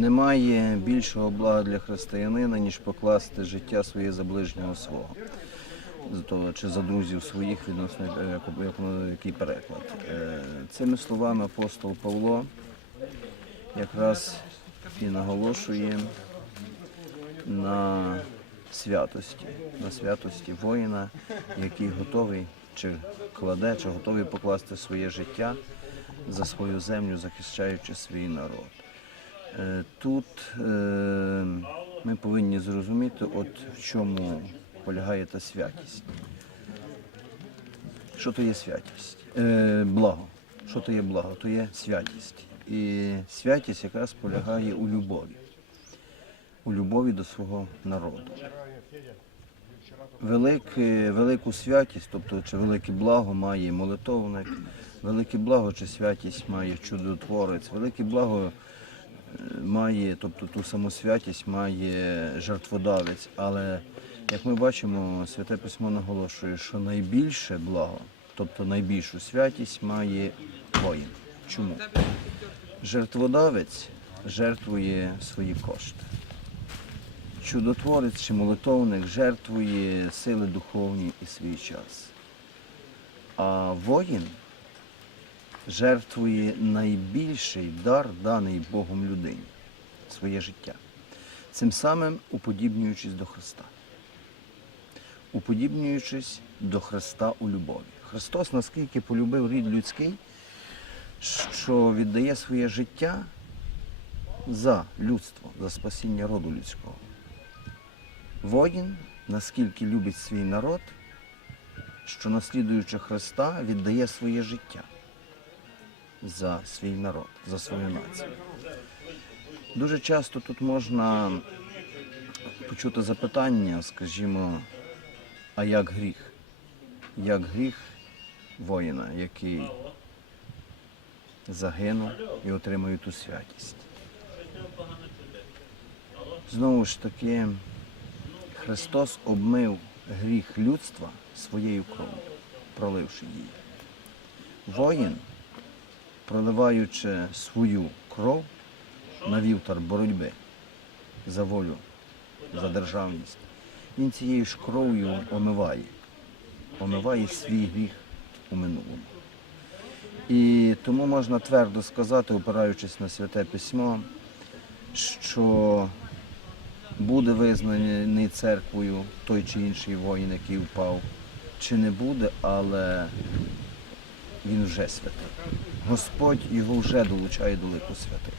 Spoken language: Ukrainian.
Немає більшого блага для християнина, ніж покласти життя своє за ближнього свого. За того, чи за друзів своїх відносно е, як, як, який переклад. Е, Цими словами апостол Павло якраз і наголошує на святості, на святості воїна, який готовий чи кладе, чи готовий покласти своє життя за свою землю, захищаючи свій народ. Е, Тут е, ми повинні зрозуміти, от в чому полягає та святість. Що то є святість? Е, благо. Що то є благо? То є святість. І святість якраз полягає у любові, у любові до свого народу. Велике, велику святість, тобто чи велике благо має молитовник, велике благо чи святість має чудотворець, велике благо має, тобто ту саму святість має жертводавець. Але як ми бачимо, Святе Письмо наголошує, що найбільше благо, тобто найбільшу святість має воїн. Чому? Жертводавець жертвує свої кошти. Чудотворець чи молитовник жертвує сили духовні і свій час. А воїн жертвує найбільший дар, даний Богом людині своє життя. Цим самим уподібнюючись до Христа. Уподібнюючись до Христа у любові. Христос наскільки полюбив рід людський, що віддає своє життя за людство, за спасіння роду людського. Воїн наскільки любить свій народ, що наслідуючи Христа, віддає своє життя за свій народ, за свою націю. Дуже часто тут можна почути запитання, скажімо, а як гріх? Як гріх воїна, який загинув і отримує ту святість. Знову ж таки, Христос обмив гріх людства своєю кров'ю, проливши її. Воїн, проливаючи свою кров на вівтар боротьби за волю, за державність, він цією ж кров'ю омиває, омиває свій гріх у минулому. І тому можна твердо сказати, опираючись на святе письмо, що буде визнаний церквою той чи інший воїн, який впав, чи не буде, але він вже святий. Господь його вже долучає до лику святих.